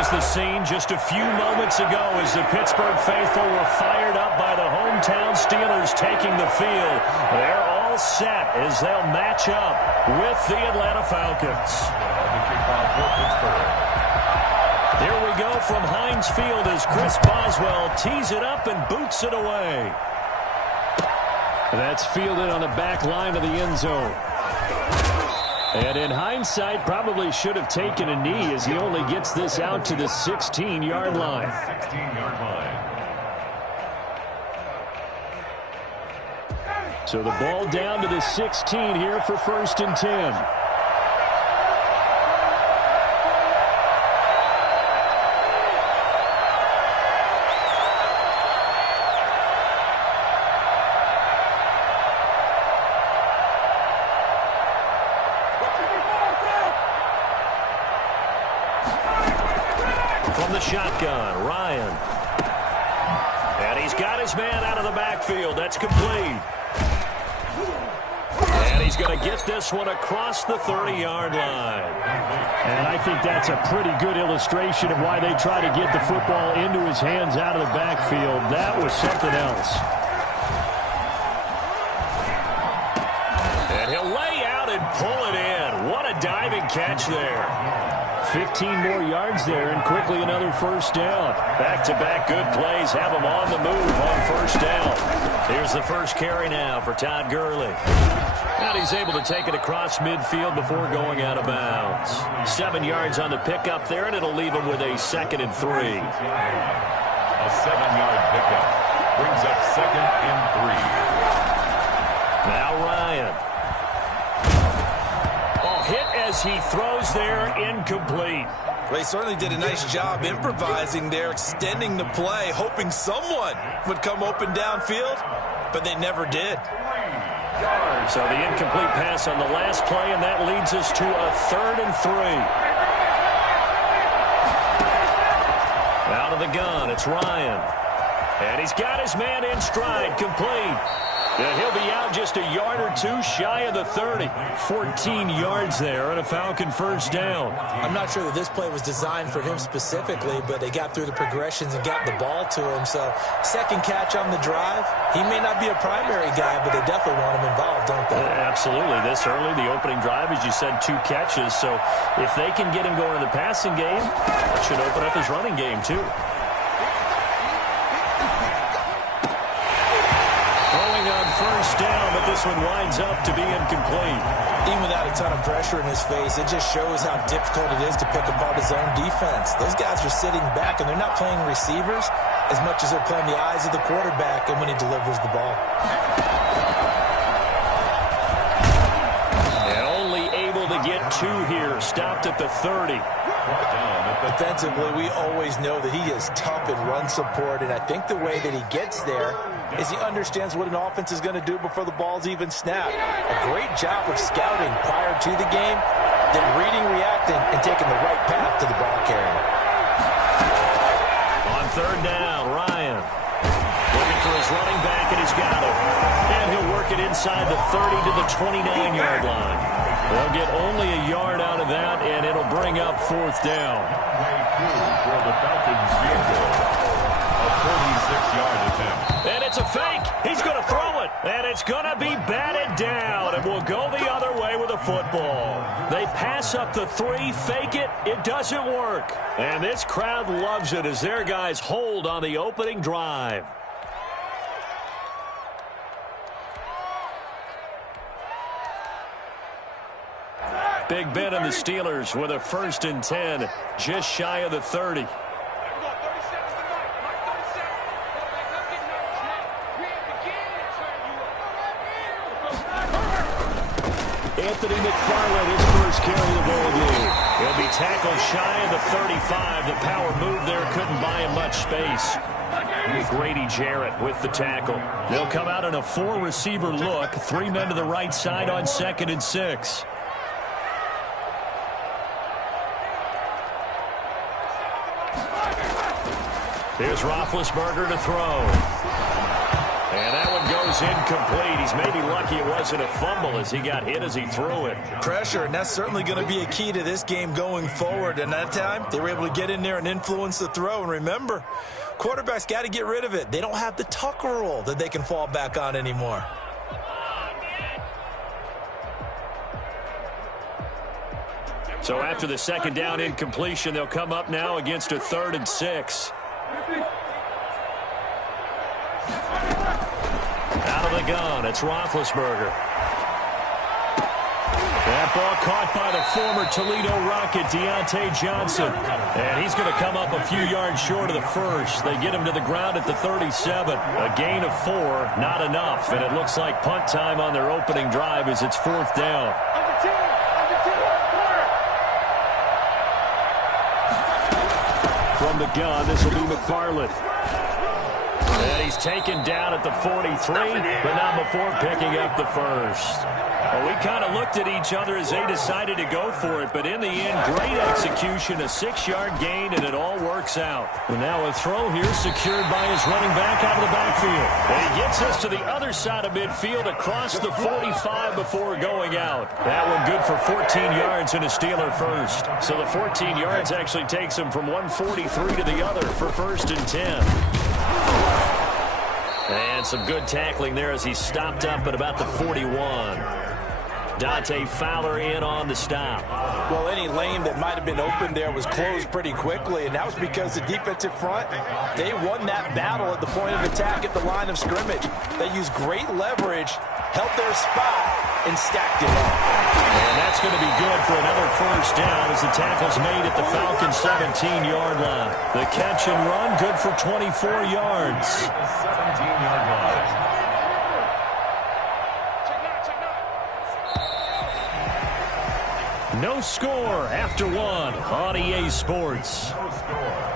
was the scene just a few moments ago as the Pittsburgh faithful were fired up by the hometown Steelers taking the field. They're all set as they'll match up with the Atlanta Falcons. Here we go from Heinz Field as Chris Boswell tees it up and boots it away. That's fielded on the back line of the end zone. And in hindsight, probably should have taken a knee as he only gets this out to the 16-yard line. So the ball down to the 16 here for 1st and 10. From the shotgun, Ryan. And he's got his man out of the backfield. That's complete. And he's going to get this one across the 30-yard line. And I think that's a pretty good illustration of why they try to get the football into his hands out of the backfield. That was something else. And he'll lay out and pull it in. What a diving catch there. 15 more yards there and quickly another 1st down. Back-to-back good plays have him on the move on 1st down. Here's the first carry now for Todd Gurley. And he's able to take it across midfield before going out of bounds. 7 yards on the pickup there, and it'll leave him with a 2nd and 3. A 7-yard pickup brings up 2nd and 3. Now Ryan. Hit as he throws there, incomplete. They certainly did a nice job improvising there, extending the play, hoping someone would come open downfield, but they never did. So the incomplete pass on the last play, and that leads us to a 3rd and 3. Out of the gun, it's Ryan. And he's got his man in stride, complete. And he'll be out just a yard or two shy of the 30. 14 yards there and a Falcon 1st down. I'm not sure that this play was designed for him specifically, but they got through the progressions and got the ball to him. So 2nd catch on the drive. He may not be a primary guy, but they definitely want him involved, don't they? Absolutely. This early, the opening drive, as you said, 2 catches. So if they can get him going in the passing game, that should open up his running game too. On 1st down, but this one winds up to be incomplete. Even without a ton of pressure in his face, it just shows how difficult it is to pick apart his own defense. Those guys are sitting back, and they're not playing receivers as much as they're playing the eyes of the quarterback and when he delivers the ball. And only able to get 2 here, stopped at the 30. Defensively, we always know that he is tough in run support, and I think the way that he gets there is he understands what an offense is going to do before the ball's even snapped. A great job of scouting prior to the game, then reading, reacting, and taking the right path to the ball carrier. On 3rd down, Ryan looking for his running back, and he's got him. And he'll work it inside the 30 to the 29-yard line. They'll get only a yard out of that, and it'll bring up 4th down. For the Falcons field goal, a 46-yard attempt. And it's a fake. He's going to throw it. And it's going to be batted down. And we'll go the other way with the football. They pass up the 3, fake it. It doesn't work. And this crowd loves it as their guys hold on the opening drive. Big Ben and the Steelers with a 1st and 10, just shy of the 30. Anthony McFarland, his first carry of the ball game. He'll be tackled shy of the 35. The power move there couldn't buy him much space. Grady Jarrett with the tackle. They'll come out in a 4-receiver look. 3 men to the right side on 2nd and 6. Here's Roethlisberger to throw. And that one goes is incomplete. He's maybe lucky it wasn't a fumble as he got hit as he threw it. Pressure, and that's certainly going to be a key to this game going forward. And that time, they were able to get in there and influence the throw. And remember, quarterbacks got to get rid of it. They don't have the Tucker rule that they can fall back on anymore. So after the second down incompletion, they'll come up now against a 3rd and 6. Out of the gun, it's Roethlisberger. That ball caught by the former Toledo Rocket, Deontay Johnson. And he's going to come up a few yards short of the first. They get him to the ground at the 37. A gain of 4, not enough. And it looks like punt time on their opening drive as it's 4th down. From the gun, this will be McFarland. And he's taken down at the 43, but not before picking up the first. Well, we kind of looked at each other as they decided to go for it, but in the end, great execution, a 6-yard gain, and it all works out. And now a throw here secured by his running back out of the backfield. And he gets us to the other side of midfield across the 45 before going out. That one good for 14 yards and a Steeler first. So the 14 yards actually takes him from 143 to the other for 1st and 10. And some good tackling there as he stopped up at about the 41. Dante Fowler in on the stop. Well, any lane that might have been open there was closed pretty quickly, and that was because the defensive front, they won that battle at the point of attack at the line of scrimmage. They used great leverage, held their spot, and stacked it up. And that's going to be good for another 1st down as the tackle's made at the Falcons' 17-yard line. The catch and run, good for 24 yards. 17-yard line. No score after 1 on EA Sports. No score.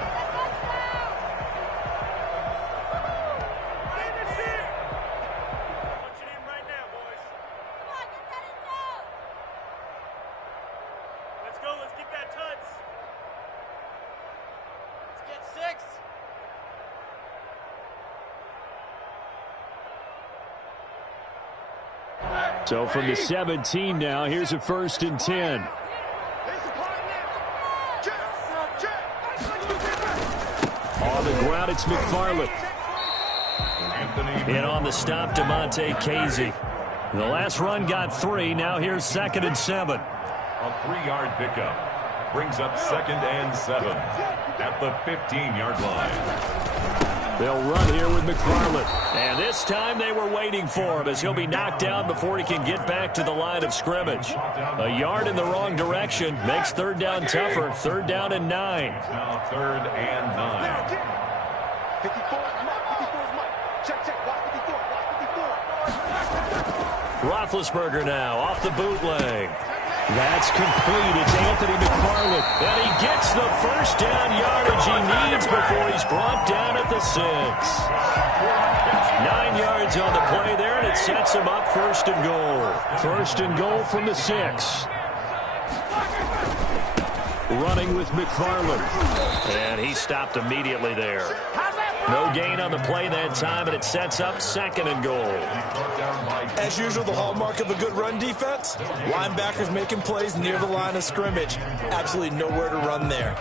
So from the 17 now, here's a 1st and 10. On the ground, it's McFarland. And on the stop, DeMonte Casey. The last run got 3. Now here's 2nd and 7. A 3-yard pickup brings up 2nd and 7 at the 15-yard line. They'll run here with McFarland. And this time they were waiting for him as he'll be knocked down before he can get back to the line of scrimmage. A yard in the wrong direction makes 3rd down tougher. 3rd down and 9. Now 3rd and 9. Roethlisberger now off the bootleg. That's complete. It's Anthony McFarland. And he gets the 1st down yardage he needs before he's brought down at the 6. 9 yards on the play there, and it sets him up 1st and goal. 1st and goal from the 6. Running with McFarland. And he stopped immediately there. No gain on the play that time, and it sets up 2nd and goal. As usual, the hallmark of a good run defense, linebackers making plays near the line of scrimmage. Absolutely nowhere to run there.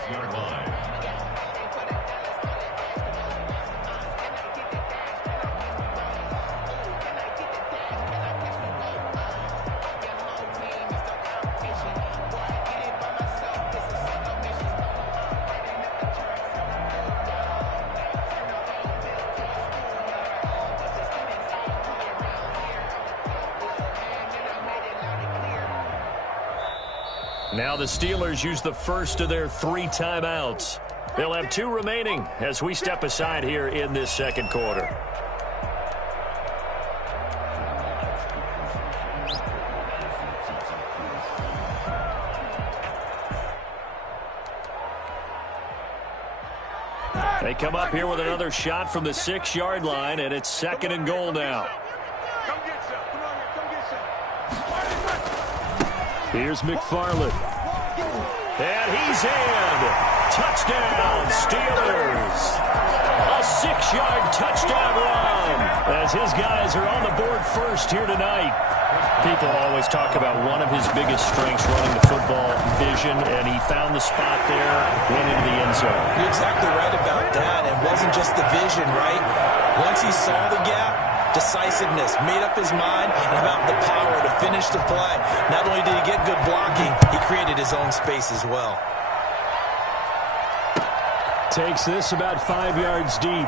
Now the Steelers use the first of their 3 timeouts. They'll have 2 remaining as we step aside here in this 2nd quarter. They come up here with another shot from the 6-yard line, and it's 2nd and goal now. Here's McFarland. And he's in. Touchdown, Steelers. A 6-yard touchdown run as his guys are on the board first here tonight. People always talk about one of his biggest strengths running the football, vision, and he found the spot there, went into the end zone. You're exactly right about that. It wasn't just the vision, right? Once he saw the gap, decisiveness, made up his mind, and about the power to finish the play. Not only did he get good blocking, he created his own space as well. Takes this about 5 yards deep.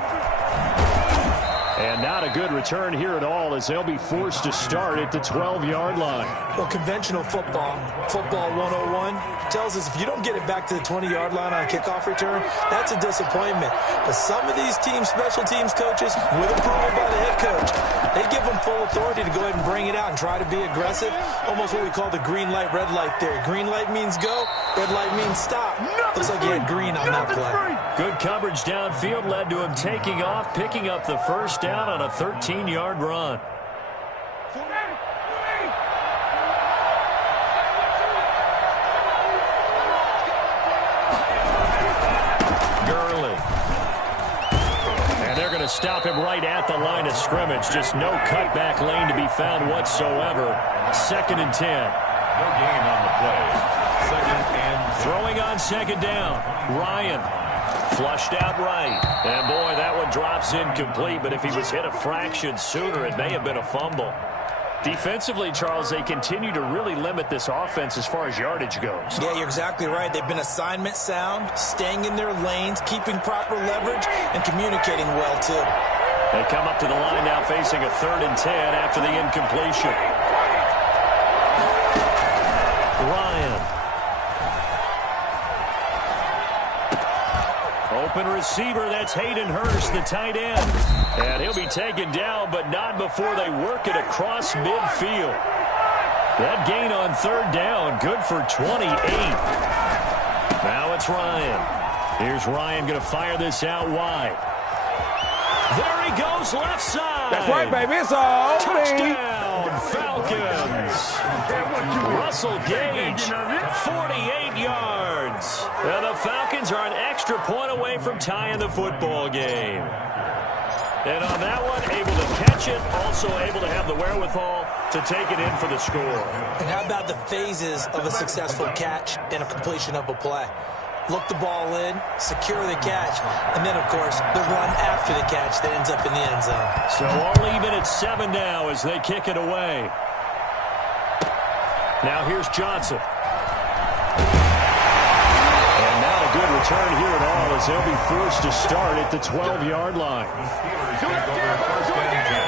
And not a good return here at all as they'll be forced to start at the 12-yard line. Well, conventional football 101, tells us if you don't get it back to the 20-yard line on a kickoff return, that's a disappointment. But some of these team special teams coaches, with approval by the head coach, they give them full authority to go ahead and bring it out and try to be aggressive. Almost what we call the green light, red light theory. Green light means go, red light means stop. Looks like he had green on that play. Good coverage downfield led to him taking off, picking up the first down on a 13-yard run. Gurley. And they're going to stop him right at the line of scrimmage. Just no cutback lane to be found whatsoever. 2nd and 10. No gain on the play. 2nd and 10. Throwing on 2nd down. Ryan. Flushed out right. And, boy, that one drops incomplete. But if he was hit a fraction sooner, it may have been a fumble. Defensively, Charles, they continue to really limit this offense as far as yardage goes. Yeah, you're exactly right. They've been assignment sound, staying in their lanes, keeping proper leverage, and communicating well, too. They come up to the line now facing a 3rd and 10 after the incompletion. Ryan. Open receiver, that's Hayden Hurst, the tight end. And he'll be taken down, but not before they work it across midfield. That gain on 3rd down, good for 28. Now it's Ryan. Here's Ryan going to fire this out wide. There he goes, left side. That's right, baby. It's all touchdown, Falcons. Russell Gage, 48 yards. And the Falcons are an extra point away from tying the football game. And on that one, able to catch it, also able to have the wherewithal to take it in for the score. And how about the phases of a successful catch and a completion of a play? Look the ball in, secure the catch, and then, of course, the run after the catch that ends up in the end zone. So all even at 7 now as they kick it away. Now here's Johnson. And not a good return here at all as they'll be forced to start at the 12-yard line. Steelers take over 1st and 10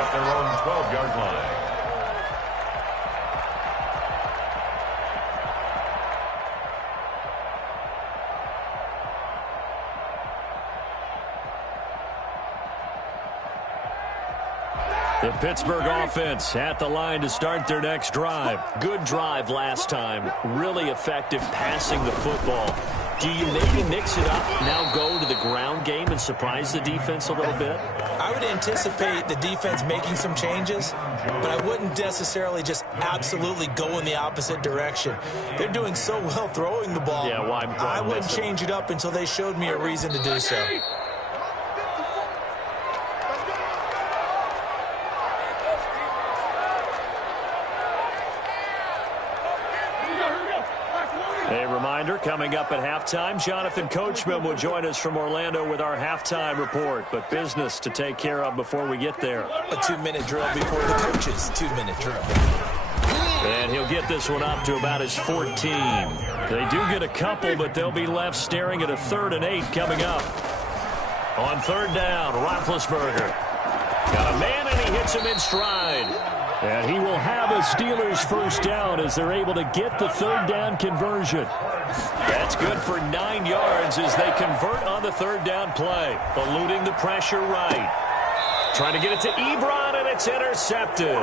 at their own 12-yard line. The Pittsburgh offense at the line to start their next drive. Good drive last time. Really effective passing the football. Do you maybe mix it up, now go to the ground game and surprise the defense a little bit? I would anticipate the defense making some changes, but I wouldn't necessarily just absolutely go in the opposite direction. They're doing so well throwing the ball. Yeah, why I wouldn't change it up until they showed me a reason to do so. Coming up at halftime, Jonathan Coachman will join us from Orlando with our halftime report. But business to take care of before we get there. A 2-minute drill before the coach's 2-minute drill. And he'll get this one up to about his 14. They do get a couple, but they'll be left staring at a 3rd and 8 coming up. On 3rd down, Roethlisberger. Got a man, and he hits him in stride. And he will have a Steelers first down as they're able to get the 3rd down conversion. That's good for 9 yards as they convert on the 3rd down play. Eluding the pressure right. Trying to get it to Ebron, and it's intercepted.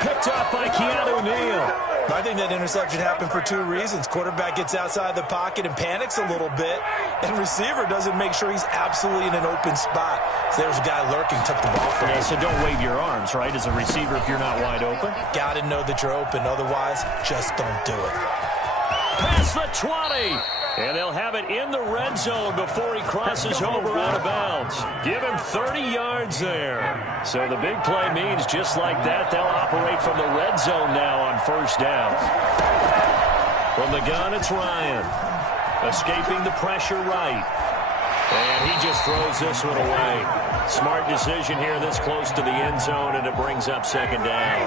Picked up by Keanu Neal. I think that interception happened for 2 reasons. Quarterback gets outside the pocket and panics a little bit, and receiver doesn't make sure he's absolutely in an open spot. So there's a guy lurking, took the ball from him. Yeah, so don't wave your arms, right, as a receiver if you're not wide open. Got to know that you're open. Otherwise, just don't do it. past the 20. And they'll have it in the red zone before he crosses over out of bounds. Give him 30 yards there. So the big play means just like that, they'll operate from the red zone now on first down. From the gun, it's Ryan. Escaping the pressure right. And he just throws this one away. Smart decision here this close to the end zone, and it brings up second down.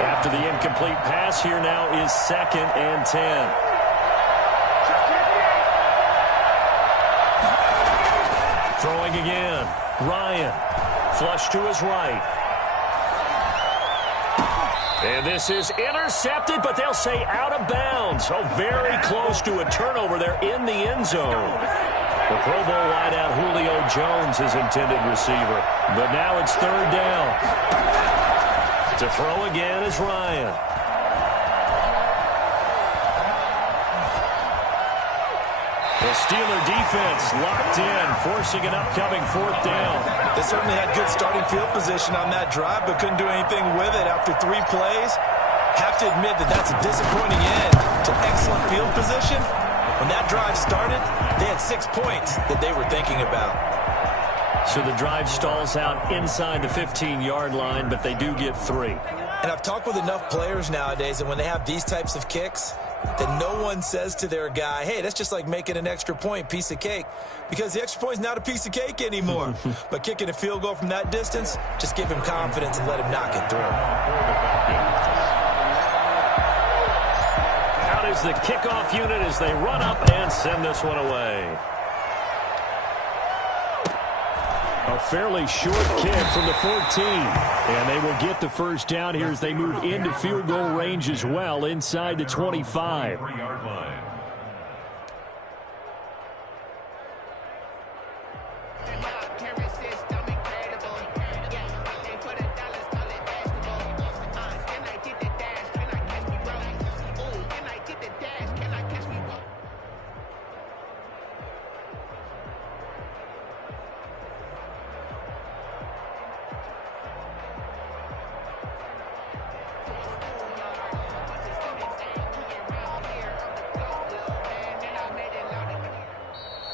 After the incomplete pass, here now is 2nd and 10. Throwing again. Ryan. Flush to his right. And this is intercepted, but they'll say out of bounds. Oh, very close to a turnover there in the end zone. The Pro Bowl wideout Julio Jones is intended receiver. But now it's 3rd down. To throw again is Ryan. The Steeler defense locked in, forcing an upcoming 4th down. They certainly had good starting field position on that drive, but couldn't do anything with it after 3 plays. Have to admit that that's a disappointing end to excellent field position. When that drive started, they had 6 points that they were thinking about. So the drive stalls out inside the 15-yard line, but they do get 3. And I've talked with enough players nowadays, and when they have these types of kicks, that no one says to their guy, hey, that's just like making an extra point, piece of cake. Because the extra point is not a piece of cake anymore. But kicking a field goal from that distance, just give him confidence and let him knock it through. Out is the kickoff unit as they run up and send this one away. A fairly short kick from the 14. And they will get the first down here as they move into field goal range as well inside the 25. 3-yard line.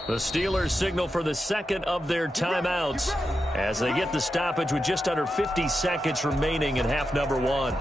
The Steelers signal for the 2nd of their timeouts as they get the stoppage with just under 50 seconds remaining in half number 1.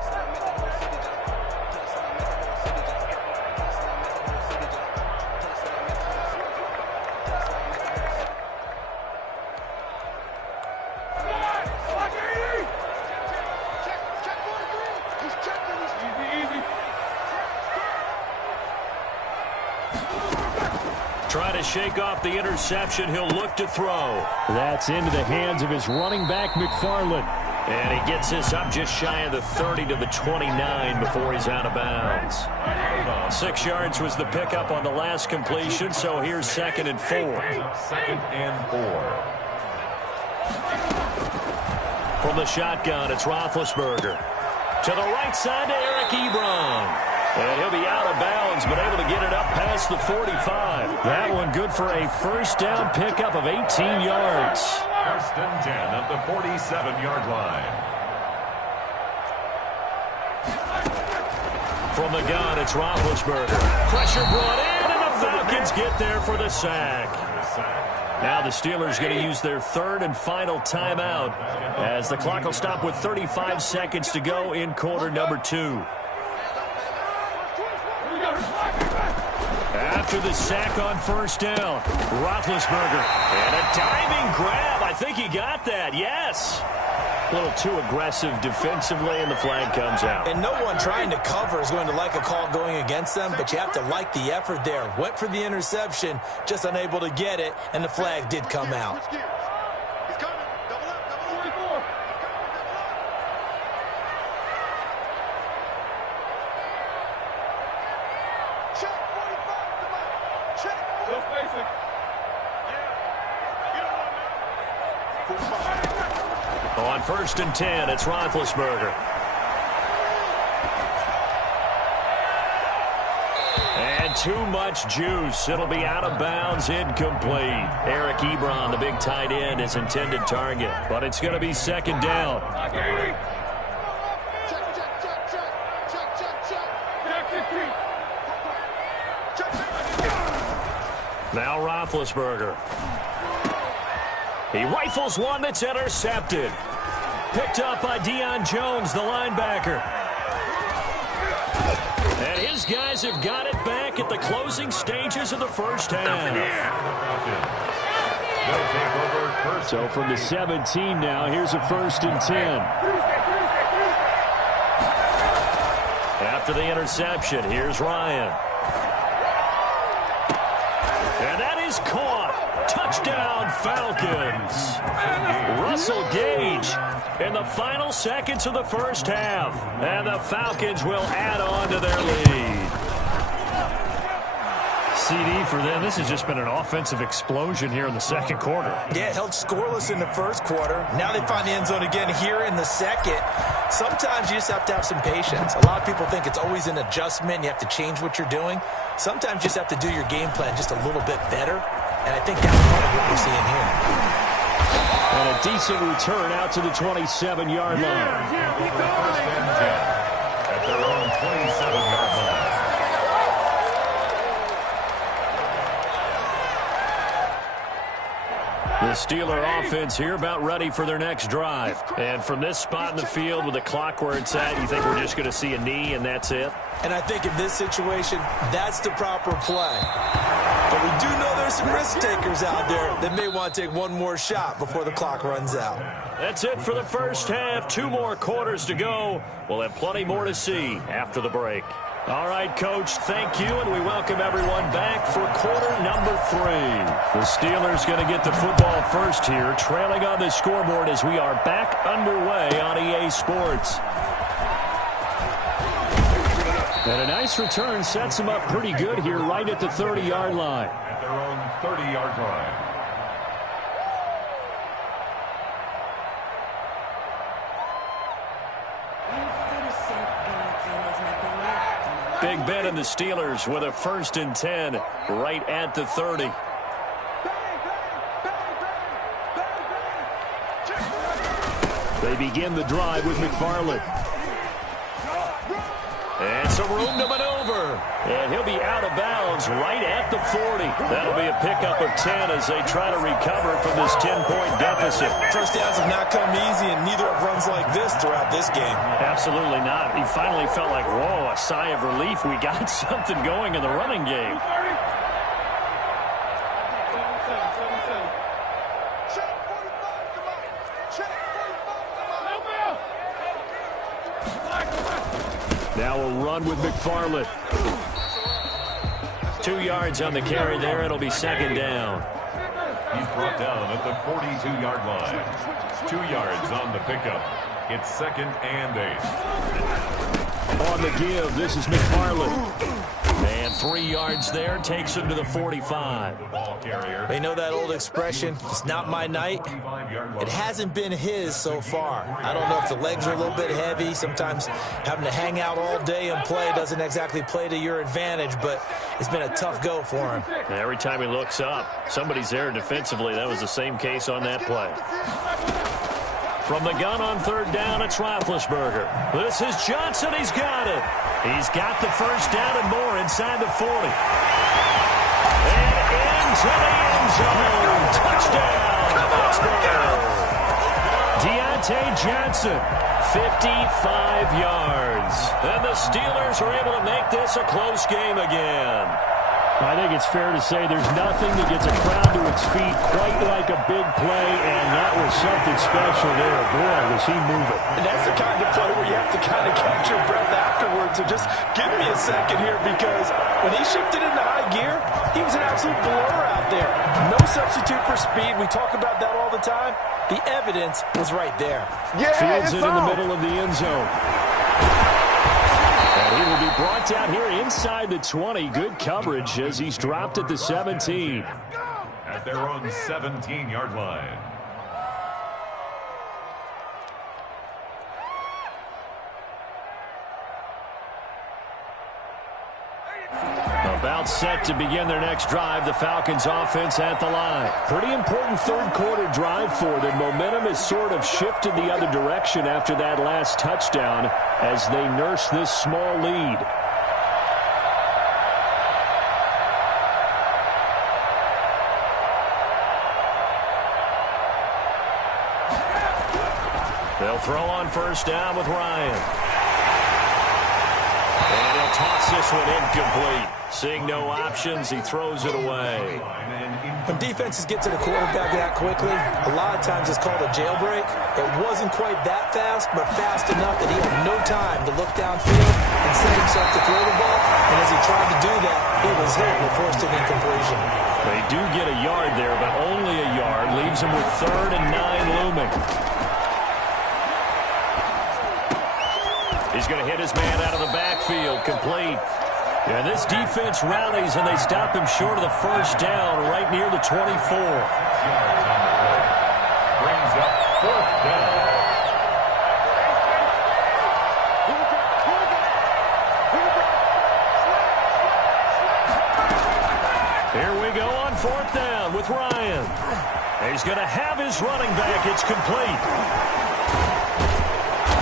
Trying to shake off the interception. He'll look to throw. That's into the hands of his running back, McFarland. And he gets this up just shy of the 30 to the 29 before he's out of bounds. 6 yards was the pickup on the last completion, so here's 2nd and 4. 2nd and 4. From the shotgun, it's Roethlisberger. To the right side to Eric Ebron. And he'll be out of bounds, but able to get it up past the 45. That one good for a first down pickup of 18 yards. 1st and 10 at the 47-yard line. From the gun, it's Roethlisberger. Pressure brought in, and the Falcons get there for the sack. Now the Steelers going to use their 3rd and final timeout as the clock will stop with 35 seconds to go in quarter number 2. After the sack on first down, Roethlisberger. And a diving grab. I think he got that. Yes. A little too aggressive defensively, and the flag comes out. And no one trying to cover is going to like a call going against them, but you have to like the effort there. Went for the interception, just unable to get it, and the flag did come out. On 1st and 10, it's Roethlisberger. And too much juice. It'll be out of bounds, incomplete. Eric Ebron, the big tight end, is intended target. But it's going to be 2nd down. Now Roethlisberger. He rifles one that's intercepted. Picked up by Deion Jones, the linebacker. And his guys have got it back at the closing stages of the first half. So from the 17 now, here's a 1st and 10. After the interception, here's Ryan. And that is caught. Touchdown, Falcons. Russell Gage in the final seconds of the first half. And the Falcons will add on to their lead. CD for them. This has just been an offensive explosion here in the second quarter. Yeah, held scoreless in the first quarter. Now they find the end zone again here in the second. Sometimes you just have to have some patience. A lot of people think it's always an adjustment. You have to change what you're doing. Sometimes you just have to do your game plan just a little bit better. And I think that's part of what we're seeing here. And a decent return out to the 27-yard line. At their own 27-yard line. The Steeler offense here about ready for their next drive. And from this spot in the field with the clock where it's at, you think we're just going to see a knee and that's it? And I think in this situation, that's the proper play. But we do know there's some risk takers out there that may want to take one more shot before the clock runs out. That's it for the first half. 2 more quarters to go. We'll have plenty more to see after the break. All right, Coach, thank you, and we welcome everyone back for quarter number 3. The Steelers going to get the football first here, trailing on the scoreboard as we are back underway on EA Sports. And a nice return sets them up pretty good here right at the 30-yard line. At their own 30-yard line. Big Ben and the Steelers with a 1st and 10 right at the 30. They begin the drive with McFarland. And some room to maneuver. And he'll be out of bounds right at the 40. That'll be a pickup of 10 as they try to recover from this 10-point deficit. First downs have not come easy, and neither have runs like this throughout this game. Absolutely not. He finally felt like, whoa, a sigh of relief. We got something going in the running game. Now a run with McFarland. 2 yards on the carry there. It'll be 2nd down. He's brought down at the 42-yard line. 2 yards on the pickup. It's 2nd and 8. On the give, this is McFarland. And 3 yards there takes him to the 45. Ball carrier. They know that old expression, it's not my night. It hasn't been his so far. I don't know if the legs are a little bit heavy. Sometimes having to hang out all day and play doesn't exactly play to your advantage, but it's been a tough go for him. And every time he looks up, somebody's there defensively. That was the same case on that play. From the gun on 3rd down, it's Roethlisberger. This is Johnson. He's got it. He's got the 1st down and more inside the 40. And into the end zone. Touchdown. Deontay Johnson, 55 yards. And the Steelers are able to make this a close game again. I think it's fair to say there's nothing that gets a crowd to its feet quite like a big play, and that was something special there. Boy, was he moving. And that's the kind of play where you have to kind of catch your breath afterwards. So just give me a second here, because when he shifted into high gear, he was an absolute blur out there. No substitute for speed. We talk about that all the time. The evidence was right there. Yeah, Fields it in the middle of the end zone. And he will be brought down here inside the 20. Good coverage as he's dropped at the 17. At their own 17-yard line. About set to begin their next drive. The Falcons offense at the line. Pretty important 3rd quarter drive for them. Momentum has sort of shifted the other direction after that last touchdown as they nurse this small lead. They'll throw on first down with Ryan. And he'll toss this one incomplete. Seeing no options, he throws it away. When defenses get to the quarterback that quickly, a lot of times it's called a jailbreak. It wasn't quite that fast, but fast enough that he had no time to look downfield and set himself to throw the ball. And as he tried to do that, he was hit and forced an incompletion. They do get a yard there, but only a yard. Leaves him with 3rd and 9 looming. He's going to hit his man out of the backfield, complete. Yeah, this defense rallies, and they stop him short of the first down right near the 24. Yards on the play. Brings up 4th down. Here we go on 4th down with Ryan. He's going to have his running back. It's complete.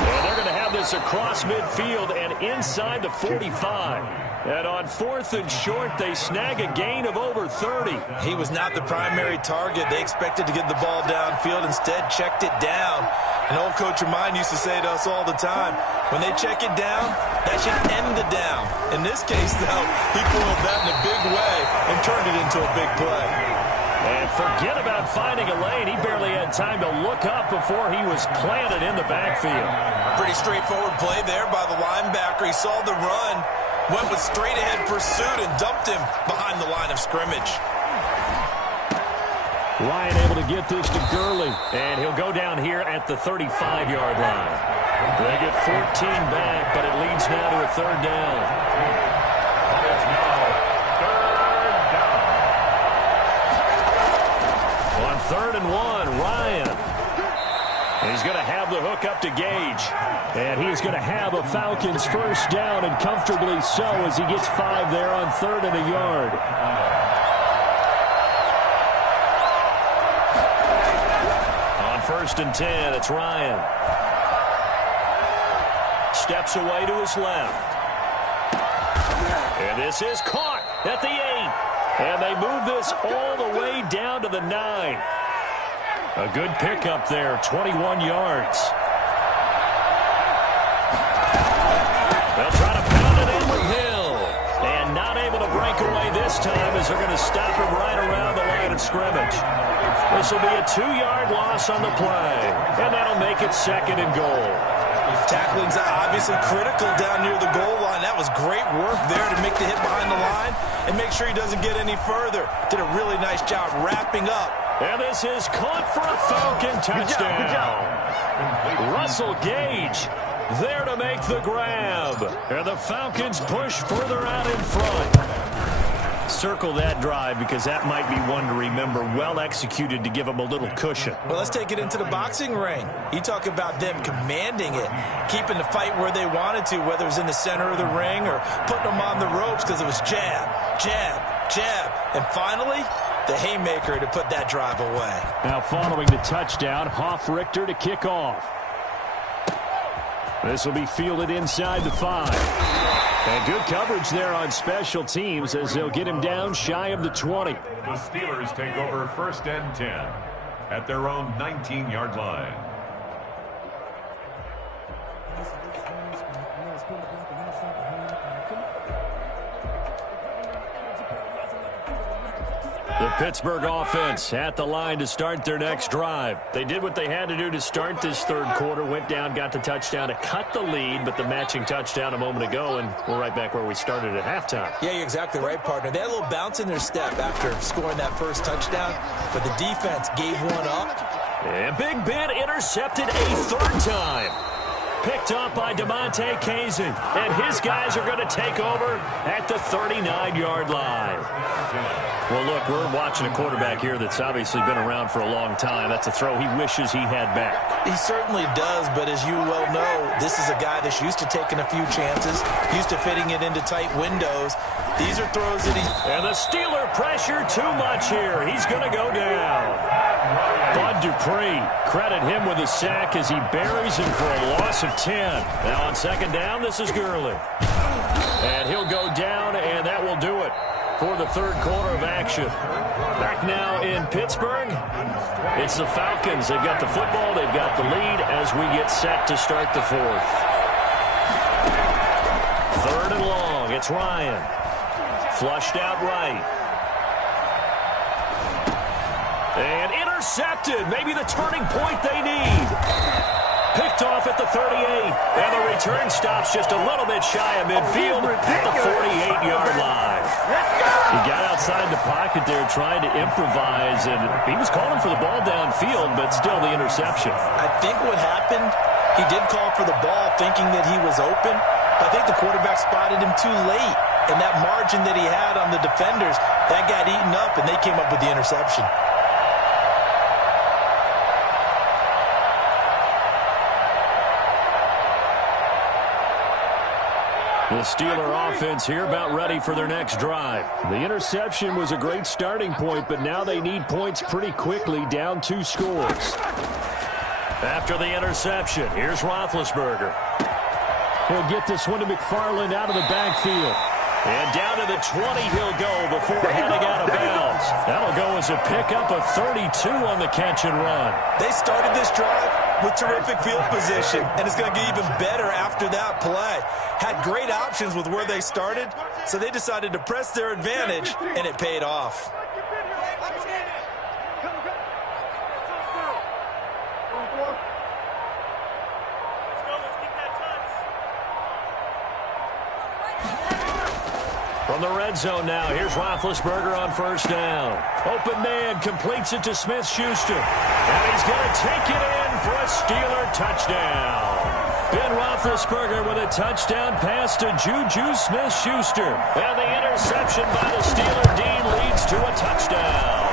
And they're going to have this across midfield and inside the 45. And on 4th and short, they snag a gain of over 30. He was not the primary target. They expected to get the ball downfield. Instead, checked it down. An old coach of mine used to say to us all the time, when they check it down, that should end the down. In this case, though, he foiled that in a big way and turned it into a big play. And forget about finding a lane. He barely had time to look up before he was planted in the backfield. Pretty straightforward play there by the linebacker. He saw the run, went with straight-ahead pursuit, and dumped him behind the line of scrimmage. Ryan able to get this to Gurley, and he'll go down here at the 35-yard line. They get 14 back, but it leads now to a 3rd down. It's now 3rd down. On 3rd and 1, Ryan. He's going to have the hook up to Gage. And he's going to have a Falcons first down, and comfortably so, as he gets 5 there on 3rd and a yard. On 1st and 10, it's Ryan. Steps away to his left. And this is caught at the 8. And they move this all the way down to the 9. A good pickup there, 21 yards. They'll try to pound it in with Hill. And not able to break away this time as they're going to stop him right around the line of scrimmage. This will be a 2-yard loss on the play. And that'll make it 2nd and goal. Tackling's obviously critical down near the goal line. That was great work there to make the hit behind the line and make sure he doesn't get any further. Did a really nice job wrapping up. And this is caught for a Falcon touchdown. Good job. Russell Gage there to make the grab. And the Falcons push further out in front. Circle that drive because that might be one to remember. Well executed to give them a little cushion. Well, let's take it into the boxing ring. You talk about them commanding it, keeping the fight where they wanted to, whether it was in the center of the ring or putting them on the ropes because it was jab, jab, jab. And finally, the haymaker to put that drive away. Now following the touchdown, Hoff-Richter to kick off. This will be fielded inside the 5. And good coverage there on special teams as they'll get him down shy of the 20. The Steelers take over 1st and 10 at their own 19-yard line. The Pittsburgh offense at the line to start their next drive. They did what they had to do to start this 3rd quarter, went down, got the touchdown to cut the lead, but the matching touchdown a moment ago, and we're right back where we started at halftime. Yeah, you're exactly right, partner. They had a little bounce in their step after scoring that first touchdown, but the defense gave one up. And Big Ben intercepted a 3rd time. Picked up by DeMonte Kazin, and his guys are going to take over at the 39-yard line. Well, look, we're watching a quarterback here that's obviously been around for a long time. That's a throw he wishes he had back. He certainly does, but as you well know, this is a guy that's used to taking a few chances, used to fitting it into tight windows. These are throws that he... And the Steeler pressure too much here. He's going to go down. Bud Dupree, credit him with a sack as he buries him for a loss of 10. Now on 2nd down, this is Gurley. And he'll go down, and that will do it. for the third quarter of action. Back now in Pittsburgh, it's the Falcons. They've got the football, they've got the lead as we get set to start the fourth. Third and long, it's Ryan. Flushed out right. And intercepted, maybe the turning point they need. Picked off at the 38, and the return stops just a little bit shy of midfield at the 48-yard line. He got outside the pocket there trying to improvise, and he was calling for the ball downfield, but still the interception. I think what happened, he did call for the ball thinking that he was open. I think the quarterback spotted him too late, and that margin that he had on the defenders, that got eaten up, and they came up with the interception. The Steeler offense here about ready for their next drive. The interception was a great starting point, but now they need points pretty quickly, down 2 scores. After the interception, here's Roethlisberger. He'll get this one to McFarland out of the backfield. And down to the 20 he'll go before heading out of bounds. That'll go as a pickup of 32 on the catch and run. They started this drive with terrific field position, and it's going to get even better after that play. Had great options with where they started, so they decided to press their advantage, and it paid off. From the red zone now, here's Roethlisberger on first down. Open man, completes it to Smith-Schuster. And he's going to take it in for a Steeler touchdown. Ben Roethlisberger with a touchdown pass to Juju Smith-Schuster. And the interception by the Steeler Dean leads to a touchdown.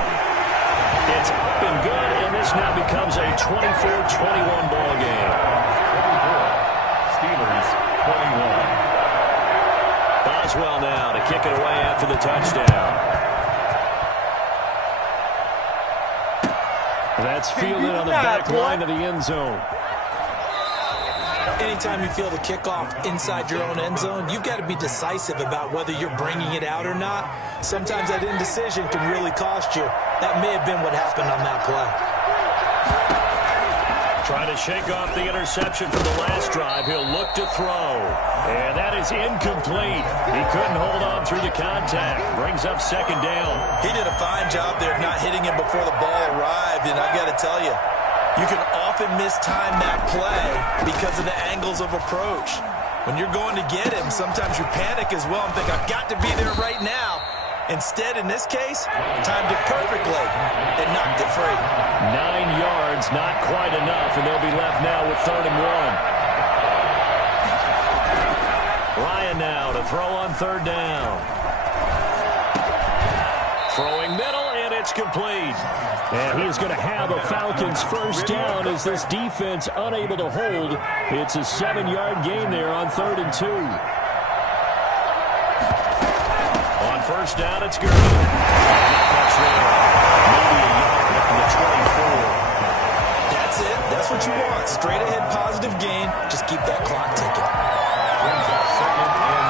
It's up and good, and this now becomes a 24-21 ball game. Steelers 21. Boswell now to kick it away after the touchdown. That's fielded on the back line of the end zone. Anytime you feel the kickoff inside your own end zone, you've got to be decisive about whether you're bringing it out or not. Sometimes that indecision can really cost you. That may have been what happened on that play. Trying to shake off the interception from the last drive. He'll look to throw. And that is incomplete. He couldn't hold on through the contact. Brings up second down. He did a fine job there not hitting him before the ball arrived. And I've got to tell you, you can often mistime that play because of the angles of approach. When you're going to get him, sometimes you panic as well and think, I've got to be there right now. Instead, in this case, timed it perfectly and knocked it free. 9 yards, not quite enough, and they'll be left now with 3rd and 1. Ryan now to throw on 3rd down. Throwing middle, and it's complete. And he's going to have a Falcons first down as this defense unable to hold. It's a 7-yard gain there on 3rd and 2. First down, it's Gurley. That's there. Maybe a yard up to the 24. That's it. That's what you want. Straight ahead positive gain. Just keep that clock ticking. Brings up 2nd and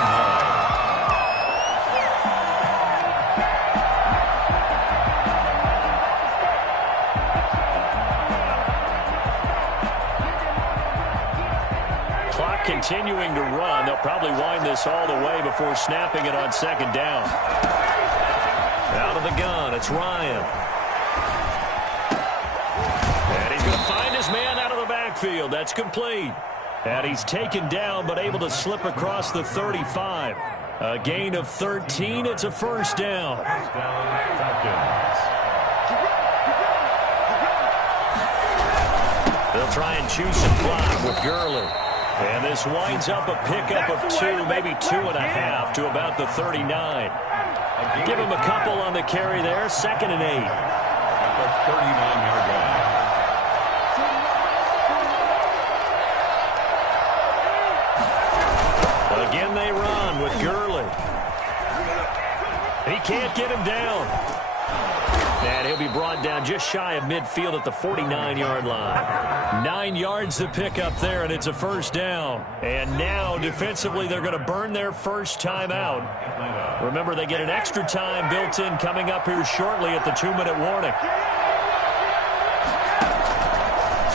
9. Clock continuing to run. They'll probably wind this all the way before snapping it on 2nd down. Out of the gun, it's Ryan. And he's going to find his man out of the backfield. That's complete. And he's taken down, but able to slip across the 35. A gain of 13. It's a first down. First down, Falcons. They'll try and choose some clock with Gurley. And this winds up a pickup of 2, maybe 2.5 to about the 39. Give him a couple on the carry there. 2nd and 8. At the 39-yard line. Again they run with Gurley. He can't get him down. And he'll be brought down just shy of midfield at the 49-yard line. 9 yards to pick up there, and it's a first down. And now, defensively, they're going to burn their first time out. Remember, they get an extra time built in coming up here shortly at the 2-minute warning.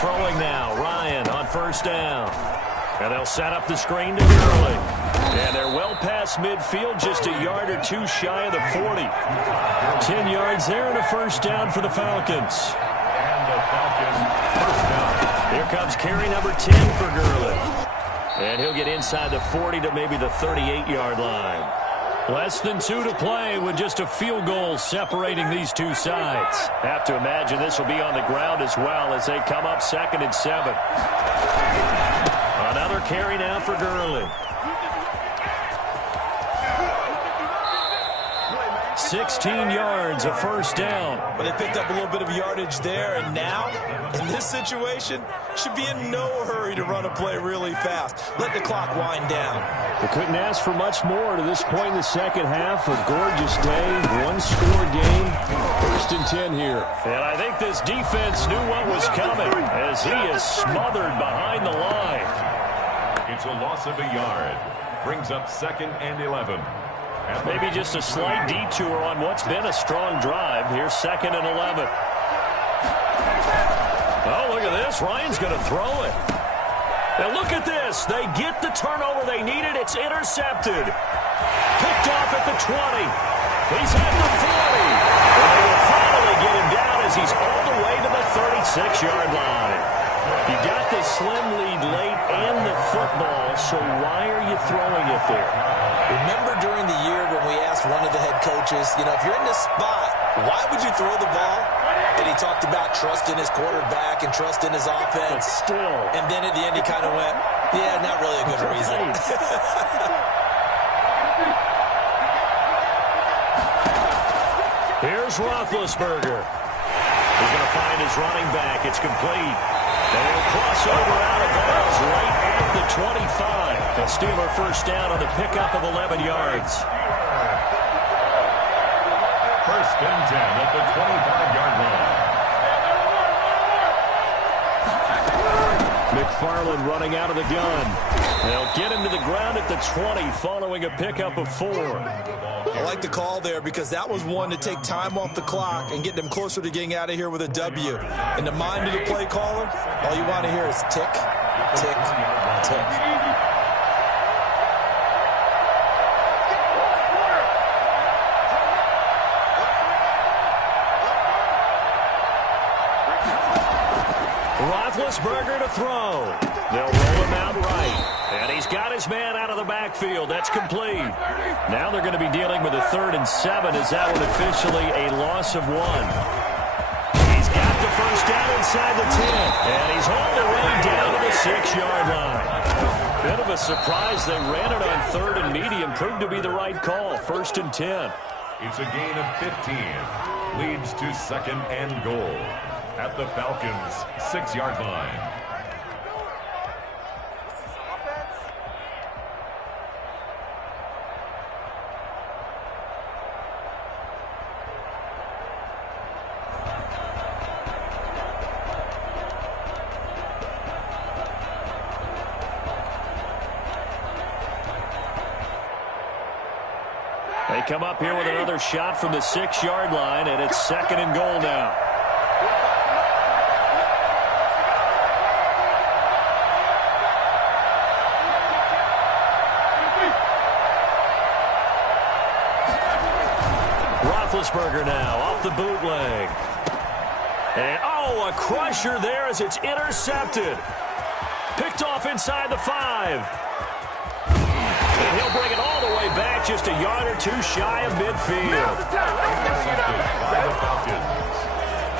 Throwing now, Ryan on first down. And they'll set up the screen to Gurley. And they're well past midfield, just a yard or two shy of the 40. 10 yards there and a first down for the Falcons. And the Falcons first down. Here comes carry number 10 for Gurley. And he'll get inside the 40 to maybe the 38-yard line. Less than 2 to play with just a field goal separating these two sides. Have to imagine this will be on the ground as well as they come up 2nd and 7. Another carry now for Gurley. 16 yards, a first down. But they picked up a little bit of yardage there, and now, in this situation, should be in no hurry to run a play really fast. Let the clock wind down. They couldn't ask for much more to this point in the second half. A gorgeous day, one-score game. 1st and 10 here. And I think this defense knew what was coming as he is smothered behind the line. It's a loss of a yard. Brings up 2nd and 11. Maybe just a slight detour on what's been a strong drive. Here's 2nd and 11. Oh, look at this. Ryan's going to throw it. Now look at this. They get the turnover they needed. It's intercepted. Picked off at the 20. He's at the 40. And they will finally get him down as he's all the way to the 36-yard line. You got the slim lead late and the football, so why are you throwing it there? Remember during the year when we asked one of the head coaches, if you're in this spot, why would you throw the ball? And he talked about trust in his quarterback and trust in his offense. But still. And then at the end he kind of went, yeah, not really a good reason. Here's Roethlisberger. He's going to find his running back. It's complete. And he'll cross over out of bounds right at the 25. A Steeler first down on the pickup of 11 yards. 1st and 10 at the 25-yard line. McFarland running out of the gun. They'll get him to the ground at the 20 following a pickup of 4. I like the call there because that was one to take time off the clock and get them closer to getting out of here with a W. In the mind of the play caller, all you want to hear is tick, tick, tick. Roethlisberger to throw. They'll roll him out right. And he's got his man out of the backfield. That's complete. Now they're going to be dealing with a 3rd and 7 as that one officially a loss of 1. He's got the first down inside the 10. And he's all the way down to the 6-yard line. Bit of a surprise. They ran it on 3rd and medium. Proved to be the right call. 1st and 10. It's a gain of 15. Leads to 2nd and goal at the Falcons' 6-yard line. They come up here with another shot from the 6-yard line, and it's 2nd and goal now. Roethlisberger now off the bootleg. And, a crusher there as it's intercepted. Picked off inside the 5. And he'll bring it all the way back just a yard or two shy of midfield.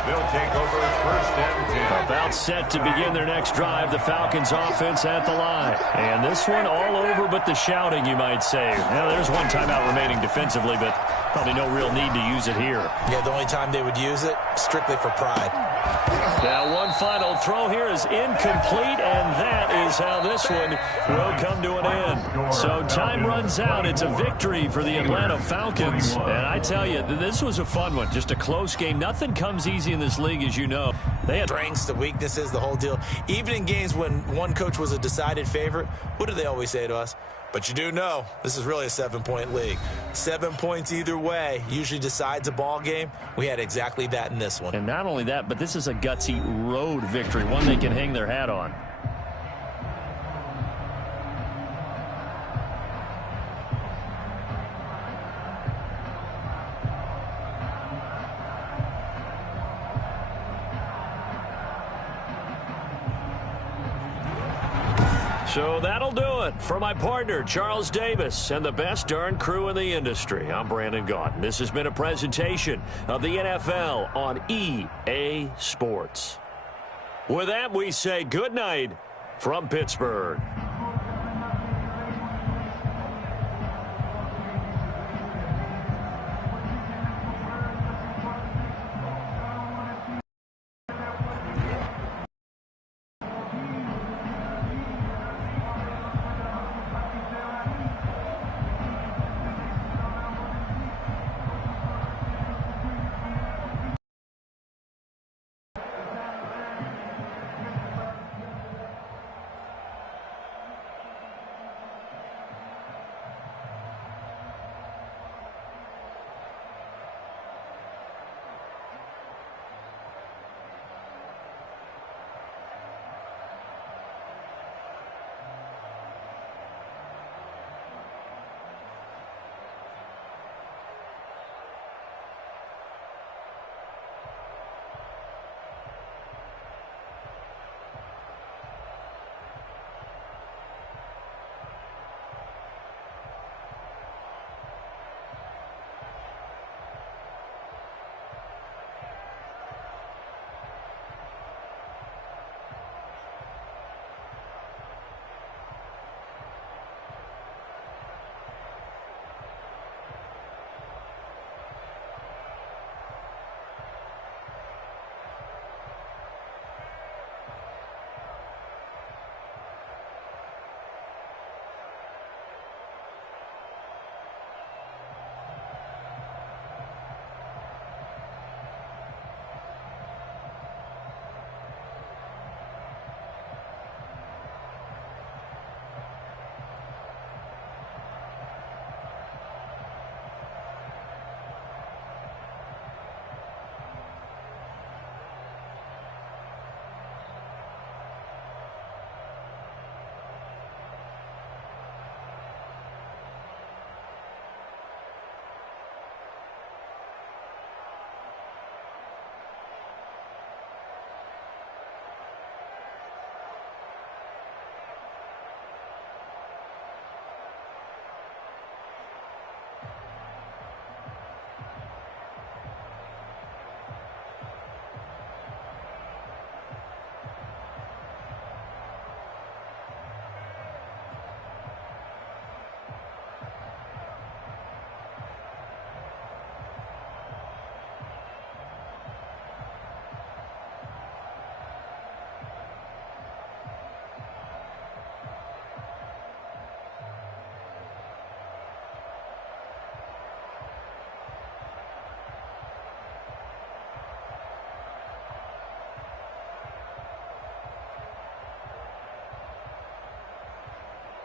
They'll take over 1st and 10. About set to begin their next drive. The Falcons offense at the line. And this one all over but the shouting, you might say. Now, there's one timeout remaining defensively, but Probably no real need to use it here. Yeah, the only time they would use it, strictly for pride. Now one final throw here is incomplete, and that is how this one will come to an end. So time runs out. It's a victory for the Atlanta Falcons. And I tell you, this was a fun one. Just a close game. Nothing comes easy in this league, as you know. They had Strengths, the weaknesses, the whole deal. Even in games when one coach was a decided favorite, what do they always say to us? But you do know, this is really a 7-point league. 7 points either way usually decides a ball game. We had exactly that in this one. And not only that, but this is a gutsy road victory, one they can hang their hat on. So that'll do it for my partner, Charles Davis, and the best darn crew in the industry. I'm Brandon Gaudin. This has been a presentation of the NFL on EA Sports. With that, we say good night from Pittsburgh.